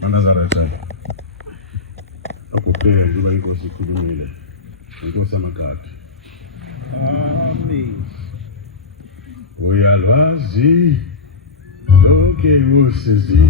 Manazarete. Akupele njengoba inkosi ikhulumile. Inkosi yamakati. Amen. Uyalwazi lonke usizi.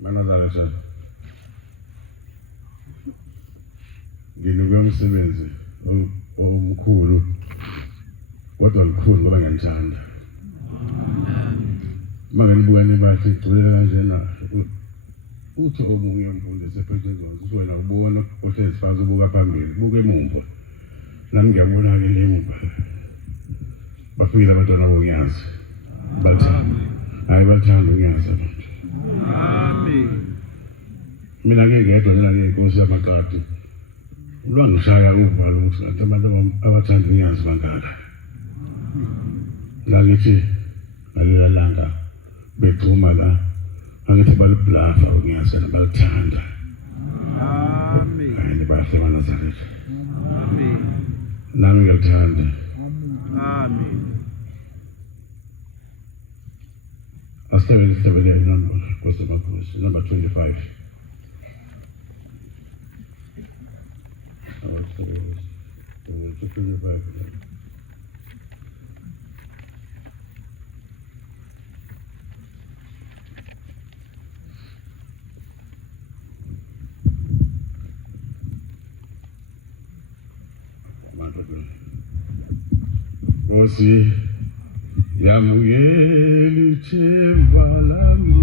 Manazarete. Nginuke umsebenzi omkhulu kodwa likhulu ngoba ngiyamthanda. Manganibuka nibahle igcwele kanjena uthi omunye umfundi sephethe uthi wena ubona ohlezi phansi ubuka phambili buke emuva nami ngiyabona ke emuva bafikile abantwana bonyazi bathi hayi bathanda unyazi abantu. Amen. Mina ke ngedwa mina ke inkosi yamakati ulwangishaya uvalo ukuthi ngathi abantu abathanda unyazi bangaka la ngithi ngalilalanga begcuma la angithi baliblafa unyazi nabalithanda. Amen. Hayi bahle Manazarete. Amen. Nami ngiyalithanda. Amen. Astabele number number 25. Oh, 25. Osi yamuyeli themba lami.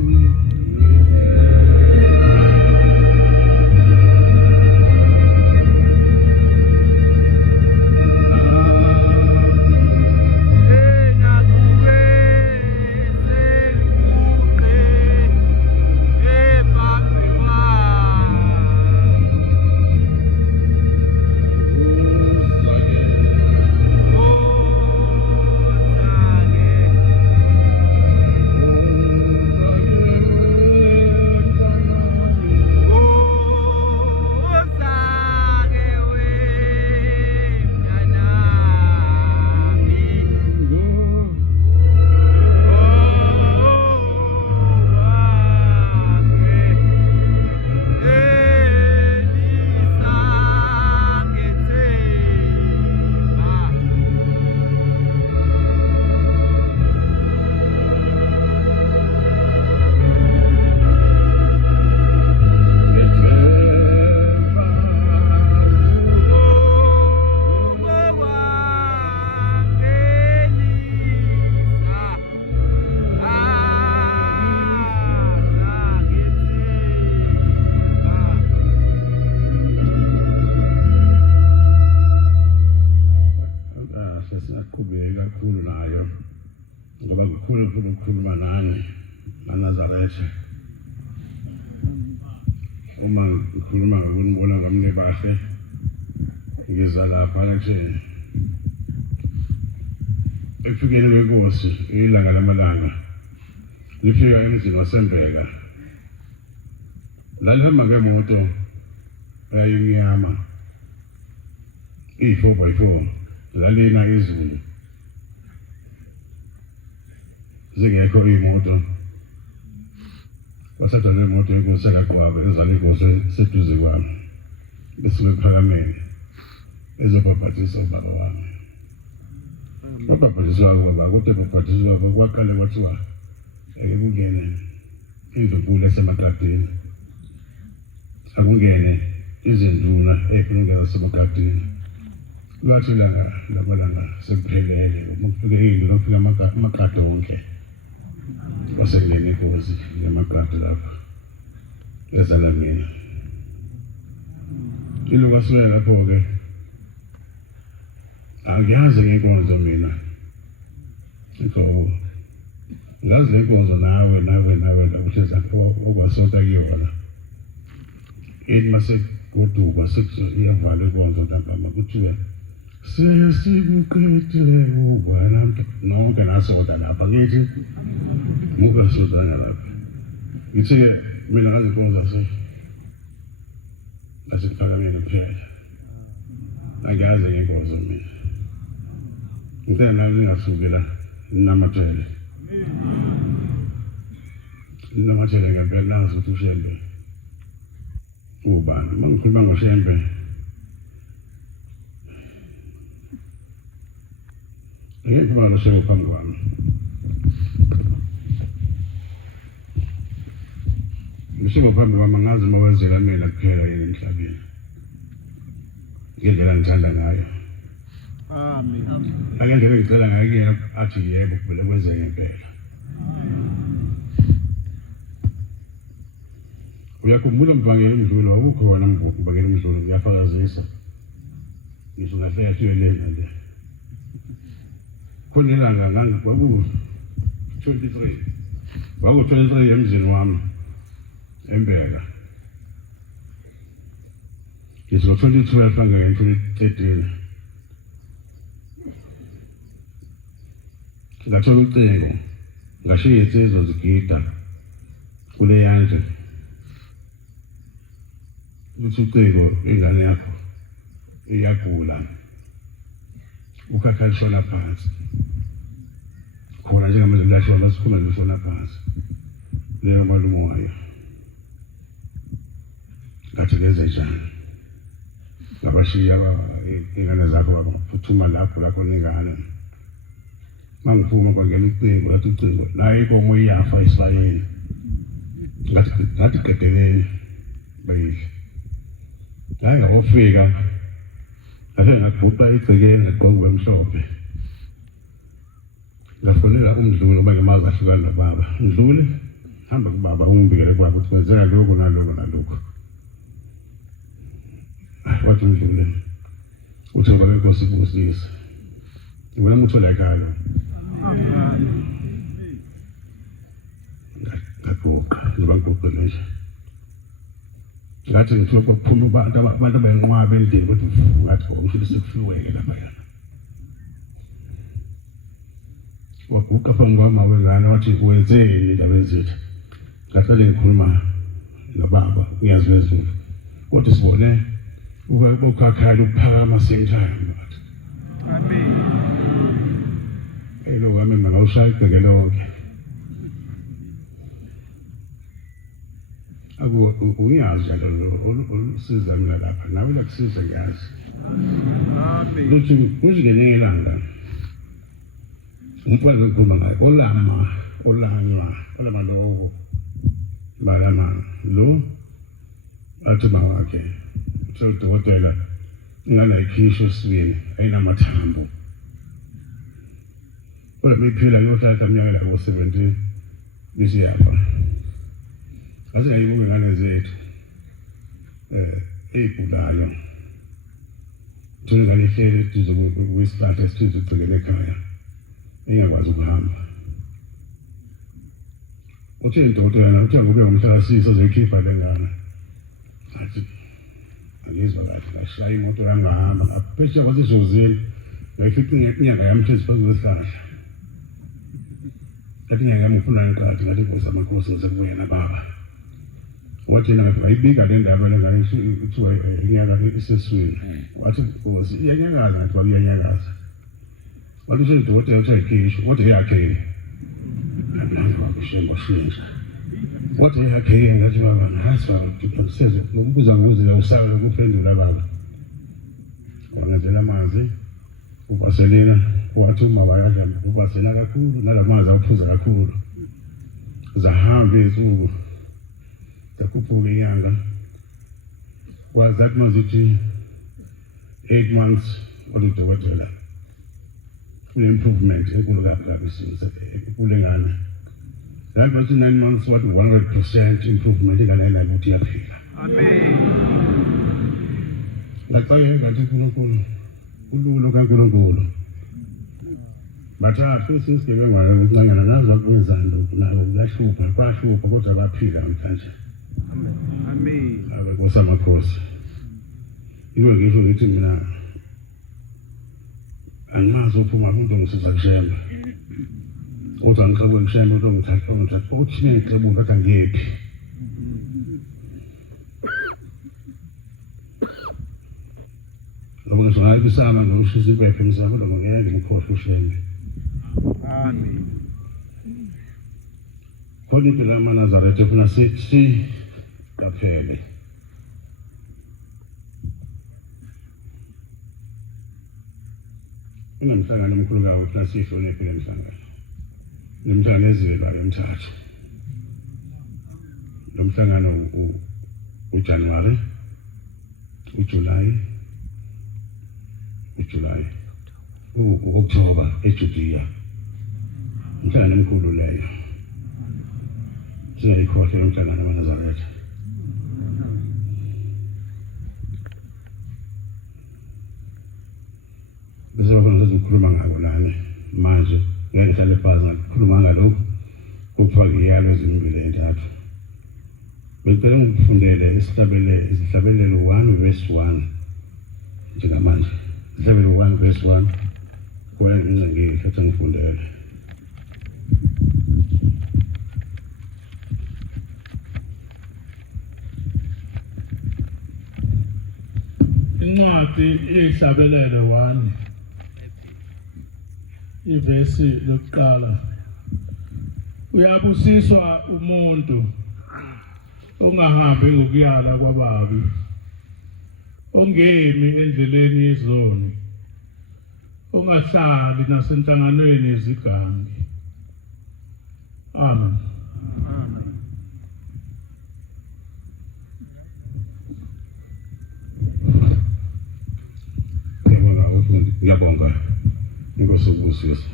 Ukukhuluma nani Manazarete uma ngikhuluma ngokunibona kwami bahle ngiza lapha nje efikeni kwenkosi ilanga lamalanga lifika emzini waseMbeka la lihamba ngemoto eyayimnyama i4x4 lalina izulu zingekho iy'moto wasatha nemoto yenkosi yakaqwaba ezala inkosi seduze kwami besuke ephakameni ezobhabhathisa ubaba wami wabhabhathiswa ubaba kodwa ebhabhathiswa ubaba kwaqale kwathiwa eke kungene indlunkulu esemakadini akungene izinduna ey'khulungela zasemakadini lwathi lamalanga sekuphelele ukufika indlu nokufika amakade wonke wasengena inkosi namakade lapha ezala mina ilokhu asuke lapho-ke angiyazi ngenkonzo mina so ngazi lenkonzo nawe ukuthi okwasota kuyona ethi masekugoduka sekuyavala inkonzo ntambama kuthiwe sesikuqedile ubana nonke nasoda lapha ngithi mukasodana lapha ngithi-ke mina ngazi inkonzo asekuphakameni kuphela angiyazi ngenkonzo mina ngithanda nawe ningasukela ninamathele ngempela nazi ukuthi uShembe ubani uma ngikhuluma ngoShembe ngeke kuba noShembe phambi kwami uShembe phambi kwami ngazi uma wenzela mina kuphela yini emhlabeni ngendlela ngithanda ngayo. Amen. Akangeke ngicela ngeke athi yebo vele kwenzeke ngempela. Uyakhumbula mbangela umdlulo awukhona mbangela umdlulo ngiyafakazisa. Ngisho ngafika thuyelena nje. Khona ilanga ngangikwaku 23. Waku 23 emzini wami eMbeka. Ngisho 2012 angeke 2013. Ngathola ucingo ngashiya insizwa zigida kule yanje ukuthi ucingo ingane yakho iyagula ukhakhashona phansi khona njengamanje lasho basikhula lishona phansi leyo malumo wayo ngathi leze njani ngabashiya ingane zakho baphuthuma lapho nengane mangiphuma kwangena ucingo lathi ucingo naye inkomo iyafa esibayeni ngathi qedeleni bayidle hayi ngofika ngathi ngabhuqa igcekeni ngegqongo emhlophe ngafonela umdluli uma ngemazi ahlukana nobaba Mdluli hamba kubaba ungibikele kwabo ukuthi kwenzeka lokho nalokho wathi Mdluli uthi ngoba inkosi ibusisa ngibona umuthola ekhalo ngagoqa ngibangoqe nje ngathi ngithiwa kuphuma abantu abenqwabe endini ukuthi ngathi usho sekufiweke lapha yana waguqa phambi kwami wengane wathi wenzeni indaba ezithi ngaqale ngikhuluma nobaba ngiyazi lezulu kodwa sibone ukakhala ukuphakama same time Amen. Elo kwami mangawushaya igceke lonke uyazi olusiza mina lapha nawe lakusiza ngiyazi Amen. ukuthi kuzingenye ilanga umfana ngikhuluma ngayo olama lowo balama lo athi mawakhe sodokotela ingane ikhisho sibini ayinamathambo kodwa bephila yohlala iminyaka la 17 bisiyafa ase ayibuke ngane zethu eyigulayo thulingane ihleli duze kwesihlahla esithize ugcikele ekhaya engakwazi ukuhamba uthi indodana uthi ngobe umhlasisi ozoyikhipha lengane athi angizwa kahle ngashaya imoto yangahamba ngaphesheya kwasezozini ngayifica inyanga yami hlezi phezu kwesihlahla kathi inyanga yami ngifuna ngiqathi ngathi inkosi amakhosi ngisekuyena baba wathi ngayibika le ndaba lengane kuthiwa inyanga iseswini wathi inkosi iyanyakaza ngathi iyanyakaza wathi indodana uthi ayikhisho wathi yakhe ushembo shintsha wathi yakhe ngathi baba ngasa ukuseze ukubuza ngokuzela usabe ukuphendula baba wangenzela amanzi ubaselena wathi uma bayadla ubasena kakhulu nalamanzi awuphuza kakhulu zahamba izinsuku zakhuphuka inyanga wazathi mazithi 8 months oludokotela improvement enkulu kabi kulengane lapho 9 months what 100% improvement ingane ukuthi yaphila Amen. Laxaye kanti uNkulunkulu ululo kaNkulunkulu bathathu sisike ngwana ukuncanyana nazo kwenzando nawo uyahlupa kwahlupa kodwa baphila namhlanje Amen. abe kosamakhosi iwe ngisho ngithi mina angazi uphuma umuntu ngisiza kushemba uthi ngixoxe kushemba uthi ngithatha uthi ngixoxe ngathi ngiyephi lo ngisho ngathi sama ngokushisa iphepha emsamo lo ngeke ngikhohle ushemba Amen. Holy Pilama Nazareth ufuna si kaphele unemhlangano omkhulu kawo klasisho nephele emhlangano nemhlangano ezilwa emithathu nomhlangano uJanuary uJuly uOctober eJudea umhlangano omkhulu leyo siyayikhohle umhlangano waNazaretha bese bakho sizokhuluma ngako lana manje ngeke ngihlale phansi ngikhuluma ngalokho ukufaka iyalo ezimbili entathu bese ngifundele isihlabelelo 1 verse 1 njengamanje isihlabelelo 1 verse 1 kwaye ngingeke hlathi ngifundele incwadi yehlabelelo 1 ivesi lokuqala uyabusiswa umuntu ongahambi ngokuyala kwababi ongemi endleleni yezoni ongahlali nasenhlanganweni yezigangi amen Amen. ngiyabonga inkosi ukubusisa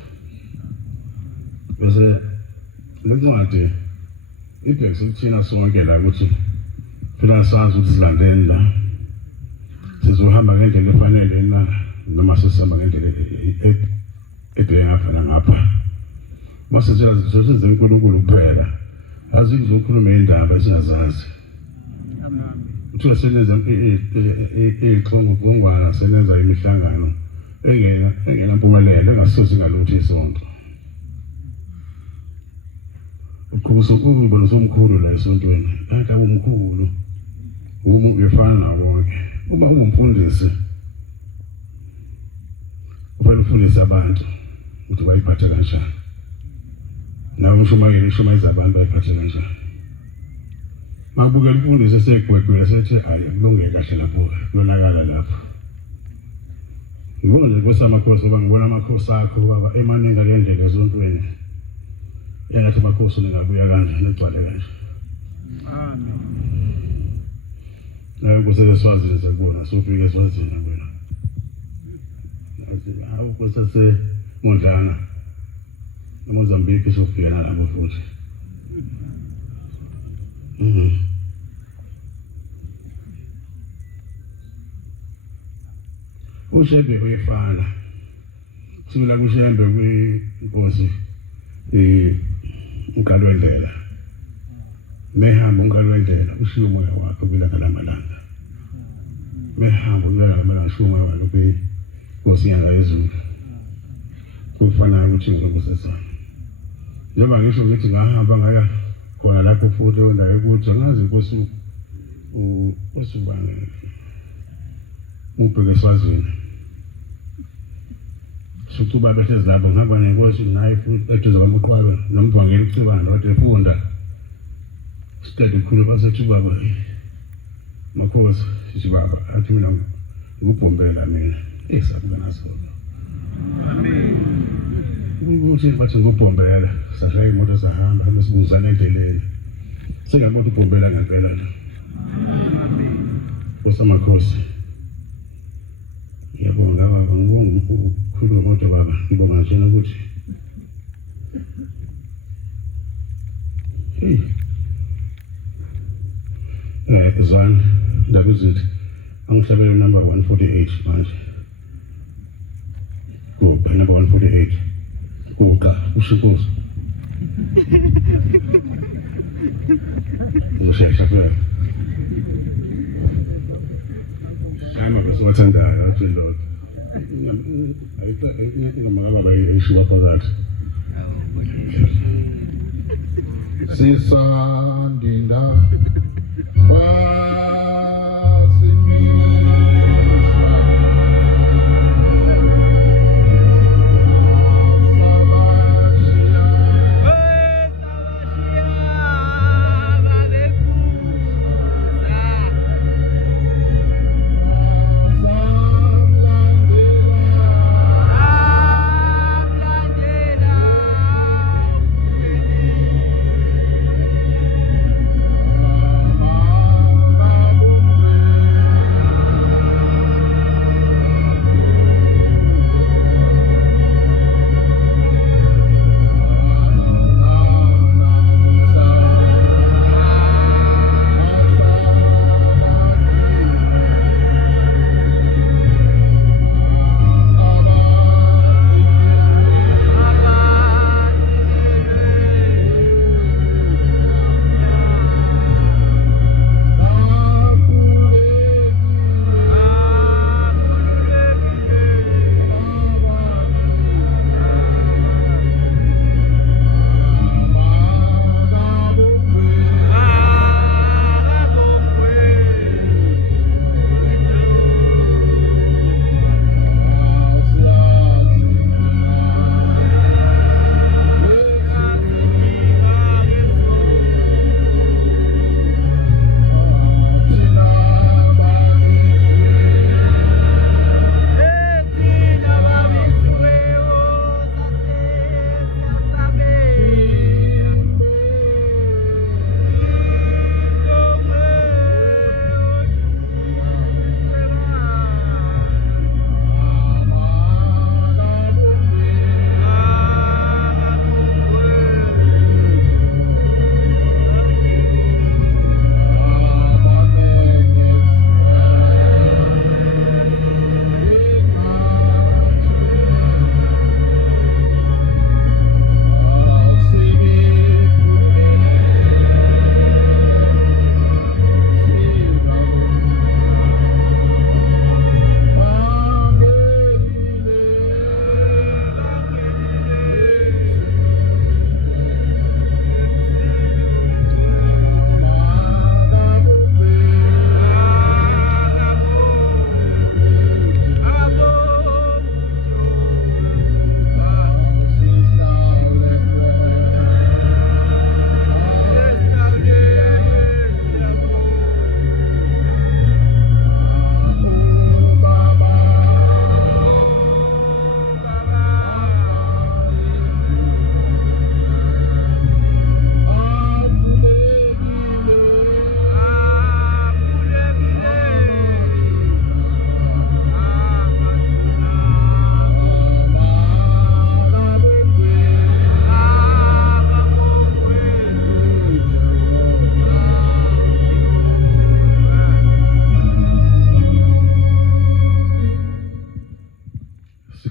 bese lencwadi ibhekise kuthina sonke la ukuthi phela sazi ukuthi silandeni la sizohamba ngendlela efanele na noma sisihamba ngendlela ngapha ngapha mase sizosenza uNkulunkulu kuphela azizokhuluma indaba esingazazi uthiwa senenza ixongo kongwana senenza imihlangano engena mpumelelo engasoze ngalutho isonto ukhuso ukubona somkhulu la esontweni aka umkhulu umuntu efana nawo wonke uma umfundisi ufuna ufundisa abantu ukuthi bayiphathe kanjani nawe umshumayeli ushumayeza abantu bayiphathe kanjani mabuke imfundiso esegwegwela sethi hayi kulungeke kahle lapho lonakala lapho ngibona kwesamakhosi ngibona amakhosi akho baba emaninga lendlela ezontweni engathi amakhosi ningabuya kanje negcwale kanje Amen. nawe kusele swazini sekubona sofike swazini wena athi hawu kusase Mondlana eMozambique sofika nalapho futhi ushembe uyefana simela kushembe kwinkosi uNkalwendlela mehamba uNkalwendlela ushiya umoya wakhe kwilanga lamalanga mehamba unyaka lamalanga ushiya umoya wakhe kwinkosi yanga yezulu kufana ukuthi ngokusesana njengoba ngisho ukuthi ngahamba ngaya khona lapho futhi endawo ukuthi ngazi inkosi usubane ubheke Swazini futhi ubaba ehlezi lapho ngihamba nenkosi naye futhi eduze kwaMqwaba nomvangeli uCibanda wathi efunda siqede ukukhuluma basethi ubaba Makhosi sibaba athi mina ngikubhombela mina esabukana sona ukuthi bathi ngikubhombela sashaya imoto sahamba hamba sibuzana endleleni sengamoto ubhombela ngempela la Makhosi ngiyabonga baba ngibonga ukukhuluma moto baba ngibonga nje ukuthi Zan ndaba izithi angihlabele number 148 manje by number 148 kuqa uSinkosi uzoshesha phela Shama bese wathandayo athi lo ayikho bayishiya phakathi Sisandinda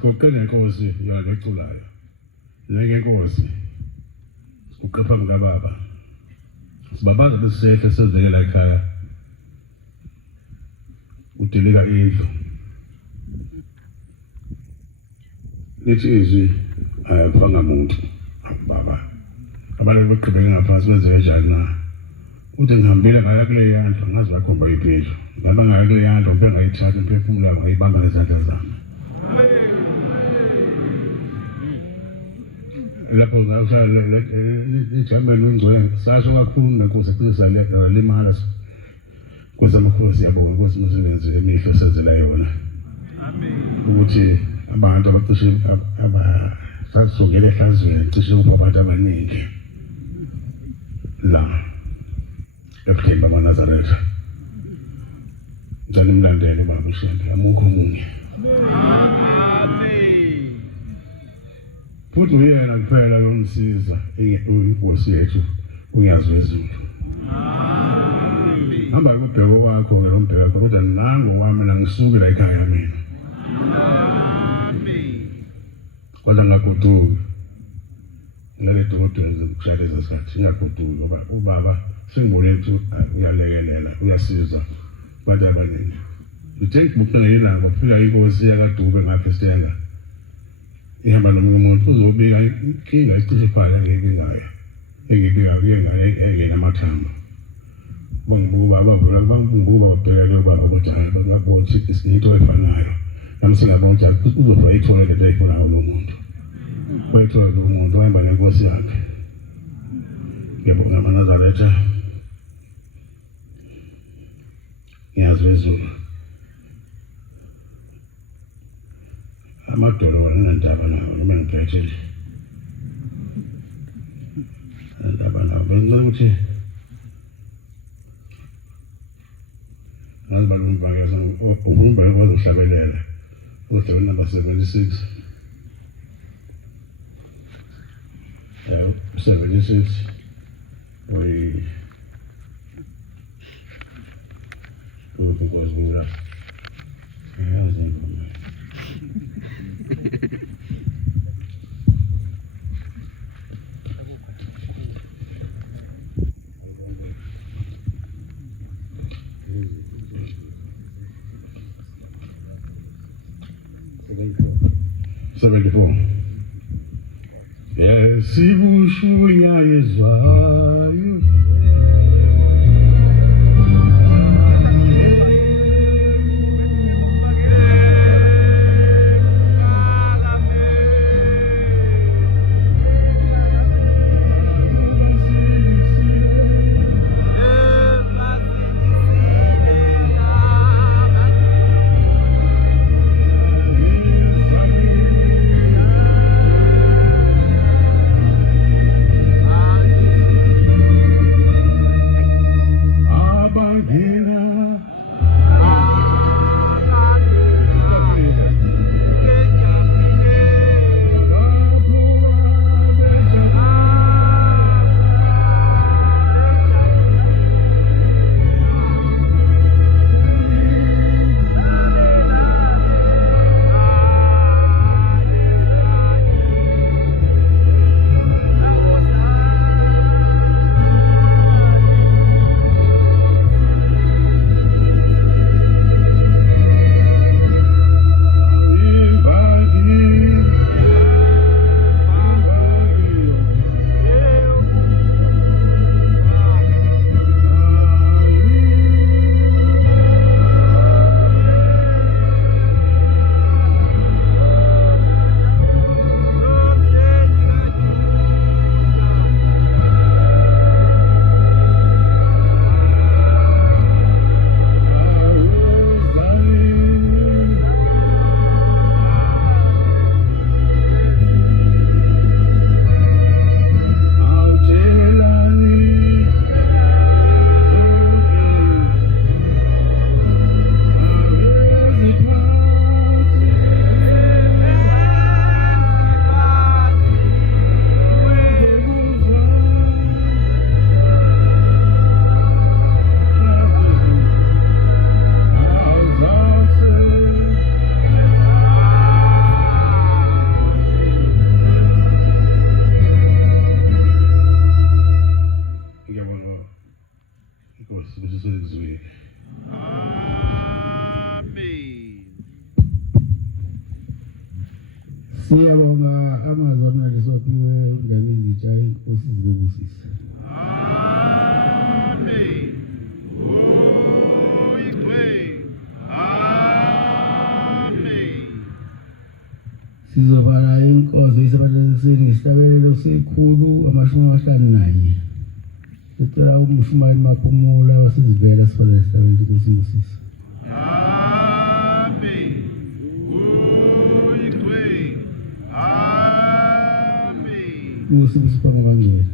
Sikoqela inkosi yona eculayo. Nake inkosi. Uqapha mkababa. Sibabanza lesihlehle sezekela ekhaya. Udeleka indlu. Lithi izwi ayaphanga umuntu. Baba. Abantu beqhubeka ngaphansi benze kanjani na? Uthi ngihambile ngaya kule yandlu ngazi bakhomba iphezulu. Ngaba ngaya kule yandlu ngeke ngayithatha imphefumulo yabo ngayibamba ngezandla zami. lapho ngawuhlala ijameni wengcwele sasho kakhulu nenkosi eqinisele limala kwezamakhosi yabonga inkosi msebenzi emihlo sezela yona ukuthi abantu abacishe abasazongela ehlazweni cishe kuba abantu abaningi la ebukheni bamaNazaretha njalo imlandelo baba ushende amukho munye futhi uyena kuphela yomsiza inkosi yethu unyazi wezulu hamba kubheko wakho ke lombheko wakho kodwa nango wami nangisuke la ekhaya mina kodwa ngagoduka ngale dokotela zokushaya lezasikhathi singagoduki ngoba ubaba sengibone ukuthi uyalekelela uyasiza abantu abaningi uthenga bukhona yelanga kufika inkosi yakadube ngaphesitenga ihamba nomuntu uzobika inkinga ecishe phala ngekingayo engibika kuyengayo engenamathamba bongibuka abavula bangibuka babheka ubaba kodwa babona ukuthi into efanayo nami singabona ukuthi uzoba ayithola lento ayifunayo lo muntu bayithola lo muntu wahamba nenkosi yakhe ngiyabonga amaNazaretha ngiyazi wezulu amadolo nginandaba nawo noma ngiphethe ndaba nawo bengicela ukuthi ngazibalula umbangela umbangela kwazohlabelela uhlelo number 76 76 we because we are $74. Yes, he was showing his value. Siyabonga amazwi amnandi sophiwe indaba ezitsha inkosi zikubusise. Amen. Oh, Amen. Sizovala inkozo isebenzisini ngestabelelo sekhulu 54. Sicela umshumayeli Maphumulo wasizivela sifana nestabelelo Nkosi ngosisi. Amen. Uyigwe. Amen. Nkosi usipha ngabangcwele.